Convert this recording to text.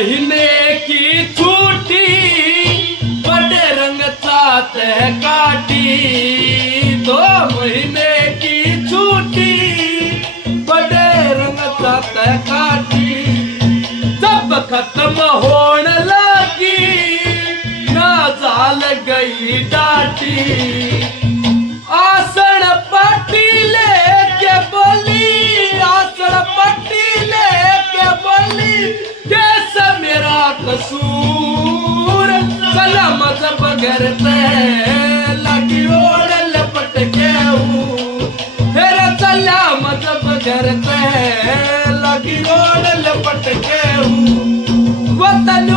महीने की छुट्टी बड़े रंग साथ काटी। 2 महीने की छुट्टी बड़े रंग साथ काटी। जब खत्म होने लगी ना जाल गई डाटी। आसन पट्टी लेके बोली, आसन पट्टी लेके बोली, कैसा मेरा कसूर। कलम जब घर पे लगी ओढ़ लपट के हूँ, फिर सलाम जब घर पे लगी ओढ़ लपट के हूँ। वतन